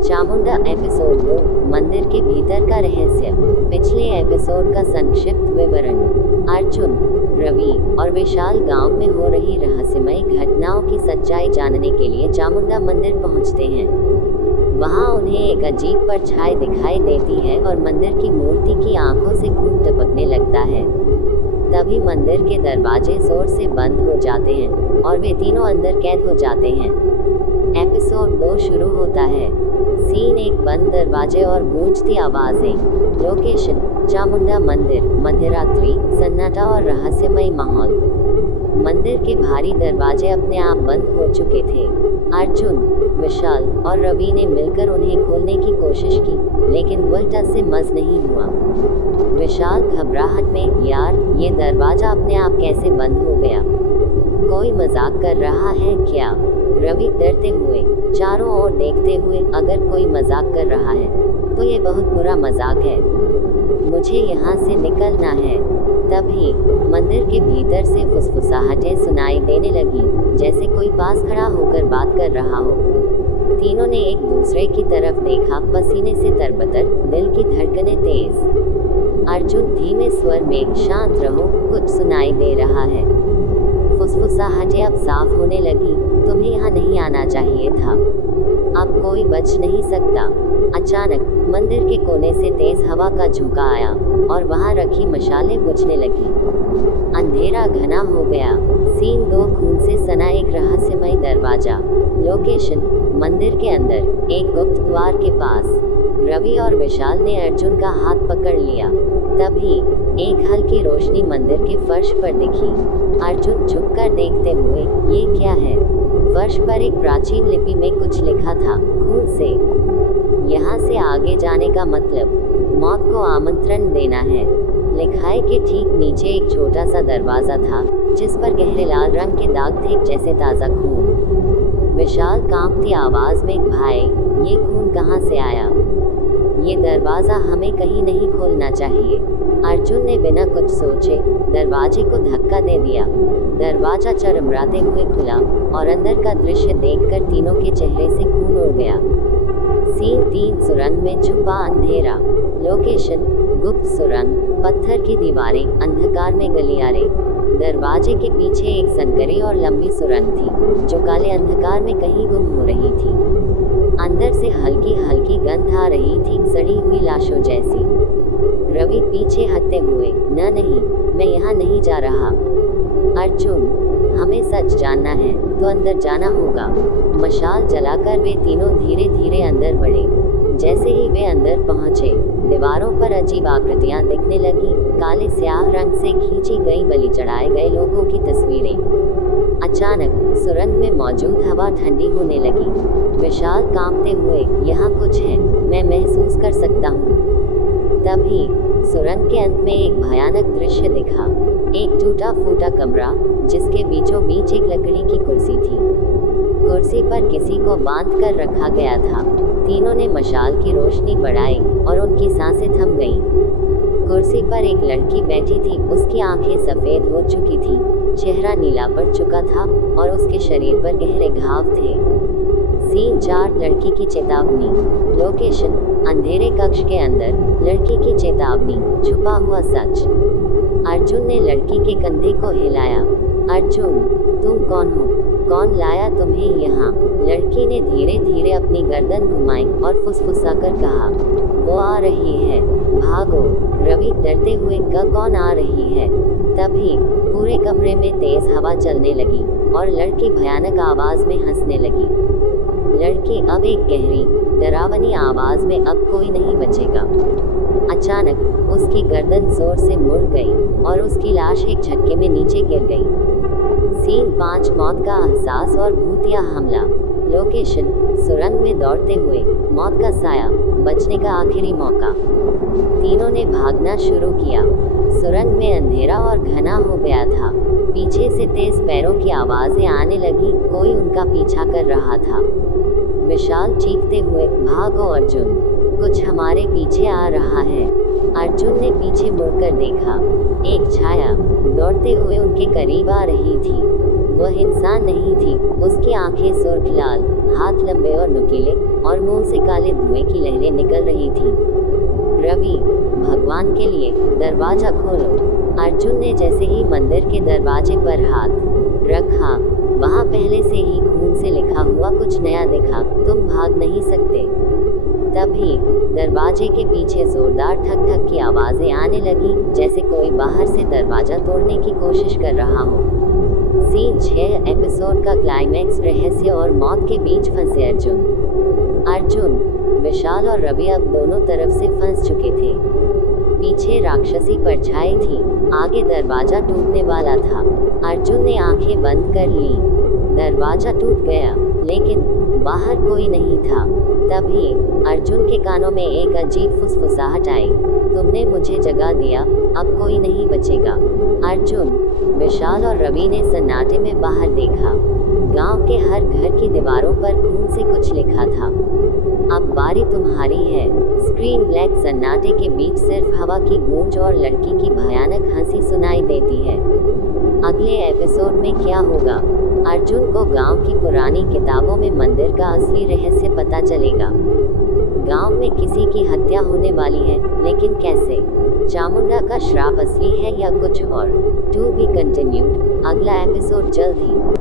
Chamunda episode 2 मंदिर के भीतर का रहस्य। पिछले एपिसोड का संक्षिप्त विवरण। अर्जुन, रवि और विशाल गांव में हो रही रहस्यमय घटनाओं की सच्चाई जानने के लिए चामुंडा मंदिर पहुंचते हैं। वहां उन्हें एक अजीब परछाई दिखाई देती है और मंदिर की मूर्ति की आंखों से खून टपकने लगता है। तभी मंदिर के दरवाजे जोर से बंद हो जाते हैं और वे तीनों अंदर कैद हो जाते हैं। एपिसोड 2 शुरू होता है। सीन एक बंद दरवाजे और गूंजती आवाजें। लोकेशन चामुंडा मंदिर, मध्यरात्रि, सन्नाटा और रहस्यमय माहौल। मंदिर के भारी दरवाजे अपने आप बंद हो चुके थे। अर्जुन, विशाल और रवि ने मिलकर उन्हें खोलने की कोशिश की, लेकिन वह टस से मस नहीं हुआ। विशाल घबराहट में, यार, ये दरवाजा अपने आप कैसे बंद हो गया? कोई मजाक कर रहा है क्या? रवि डरते हुए, चारों ओर देखते हुए, अगर कोई मजाक कर रहा है तो ये बहुत बुरा मजाक है। मुझे यहाँ से निकलना है। तभी मंदिर के भीतर से फुसफुसाहटें सुनाई देने लगी, जैसे कोई पास खड़ा होकर बात कर रहा हो। तीनों ने एक दूसरे की तरफ देखा, पसीने से तरबतर, दिल की धड़कनें तेज। अर्जुन धीमे स्वर में, शांत रहो, कुछ सुनाई दे रहा है। फुसफुसाहटें अब साफ होने लगी, तुम्हें यहाँ नहीं आना चाहिए था। अब कोई बच नहीं सकता। अचानक मंदिर के कोने से तेज हवा का झोंका आया और वहां रखी मशालें बुझने लगी। अंधेरा घना हो गया। सीन 2 खून से सना एक रहस्यमय दरवाजा। लोकेशन मंदिर के अंदर, एक गुप्त द्वार के पास। रवि और विशाल ने अर्जुन का हाथ पकड़ लिया। तभी एक हल्की रोशनी मंदिर के फर्श पर दिखी। अर्जुन झुककर देखते हुए, ये क्या है? फर्श पर एक प्राचीन लिपि में कुछ लिखा था, खून से। यहाँ से आगे जाने का मतलब मौत को आमंत्रण देना है। लिखाई के ठीक नीचे एक छोटा सा दरवाजा था, जिस पर गहरे लाल रंग के दाग थे, जैसे ताज़ा खून। विशाल कांपती आवाज में, भाई, ये खून कहाँ से आया? ये दरवाजा हमें कहीं नहीं खोलना चाहिए। अर्जुन ने बिना कुछ सोचे दरवाजे को धक्का दे दिया। दरवाजा चरमराते हुए खुला और अंदर का दृश्य देखकर तीनों के चेहरे से खून उड़ गया। सीन 3 सुरंग में छुपा अंधेरा। लोकेशन गुप्त सुरंग, पत्थर की दीवारें, अंधकार में गलियारे। दरवाजे के पीछे एक संकरी और लंबी सुरंग थी, जो काले अंधकार में कहीं गुम हो रही थी। अंदर से हल्की हल्की गंध आ रही थी, सड़ी हुई लाशों जैसी। रवि पीछे हटते हुए, नहीं, मैं यहाँ नहीं जा रहा। अर्जुन, हमें सच जानना है तो अंदर जाना होगा। मशाल जलाकर वे तीनों धीरे धीरे अंदर बढ़े। जैसे ही वे अंदर पहुंचे, दीवारों पर अजीब आकृतियां दिखने लगी, काले स्याह रंग से खींची गई बलि चढ़ाए गए लोगों की तस्वीरें। अचानक सुरंग में मौजूद हवा ठंडी होने लगी। विशाल कांपते हुए, यहाँ कुछ है, मैं महसूस कर सकता हूँ। तभी सुरंग के अंत में एक भयानक दृश्य दिखा। एक टूटा फूटा कमरा, जिसके बीचों बीच एक लकड़ी की कुर्सी थी। कुर्सी पर किसी को बांध कर रखा गया था। तीनों ने मशाल की रोशनी बढ़ाई और उनकी सांसें थम गईं। कुर्सी पर एक लड़की बैठी थी, उसकी आंखें सफ़ेद हो चुकी थी, चेहरा नीला पड़ चुका था और उसके शरीर पर गहरे घाव थे। सीन 4 लड़की की चेतावनी। लोकेशन अंधेरे कक्ष के अंदर, लड़की की चेतावनी, छुपा हुआ सच। अर्जुन ने लड़की के कंधे को हिलाया। अर्जुन, तुम कौन हो? कौन लाया तुम्हें यहाँ? लड़की ने धीरे धीरे अपनी गर्दन घुमाई और फुसफुसाकर कहा, वो आ रही है, भागो। रवि डरते हुए, कौन आ रही है? तभी पूरे कमरे में तेज हवा चलने लगी और लड़की भयानक आवाज में हंसने लगी। लड़की अब एक गहरी, डरावनी आवाज में, अब कोई नहीं बचेगा। अचानक उसकी गर्दन जोर से मुड़ गई और उसकी लाश एक झटके में नीचे गिर गई। सीन 5 मौत का एहसास और भूतिया हमला। लोकेशन सुरंग में दौड़ते हुए, मौत का साया, बचने का आखिरी मौका। तीनों ने भागना शुरू किया। सुरंग में अंधेरा और घना हो गया था। पीछे से तेज पैरों की आवाजें आने लगी, कोई उनका पीछा कर रहा था। विशाल चीखते हुए, भागो अर्जुन, कुछ हमारे पीछे आ रहा है। अर्जुन ने पीछे मुड़कर देखा। एक छाया दौड़ते हुए उनके करीब आ रही थी। वह इंसान नहीं थी, उसकी आंखें सुर्ख लाल, हाथ लंबे और नुकीले, और मुंह से काले धुएं की लहरें निकल रही थी। रवि, भगवान के लिए दरवाजा खोलो। अर्जुन ने जैसे ही मंदिर के दरवाजे पर हाथ रखा, वहां पहले से ही खून से लिखा हुआ कुछ नया दिखा, तुम भाग नहीं सकते। तभी दरवाजे के पीछे जोरदार ठक ठक की आवाजें आने लगी, जैसे कोई बाहर से दरवाजा तोड़ने की कोशिश कर रहा हो। सीन 6 एपिसोड का क्लाइमैक्स, रहस्य और मौत के बीच फंसे अर्जुन, विशाल और रवि अब दोनों तरफ से फंस चुके थे। पीछे राक्षसी परछाई थी, आगे दरवाजा टूटने वाला था। अर्जुन ने आंखें बंद कर ली। दरवाजा टूट गया, लेकिन बाहर कोई नहीं था। तभी अर्जुन के कानों में एक अजीब फुसफुसाहट आई, तुमने मुझे जगा दिया, अब कोई नहीं बचेगा। अर्जुन, विशाल और रवि ने सन्नाटे में बाहर देखा। गांव के हर घर की दीवारों पर खून से कुछ लिखा था। अब बारी तुम्हारी है। स्क्रीन ब्लैक सन्नाटे के बीच सिर्फ हवा की गूंज और लड़की की भयानक हंसी सुनाई देती है। अगले एपिसोड में क्या होगा? अर्जुन को गांव की पुरानी किताबों में मंदिर का असली रहस्य पता चलेगा। गांव में किसी की हत्या होने वाली है, लेकिन कैसे? चामुंडा का श्राप असली है या कुछ और? To be continued. अगला एपिसोड जल्द ही।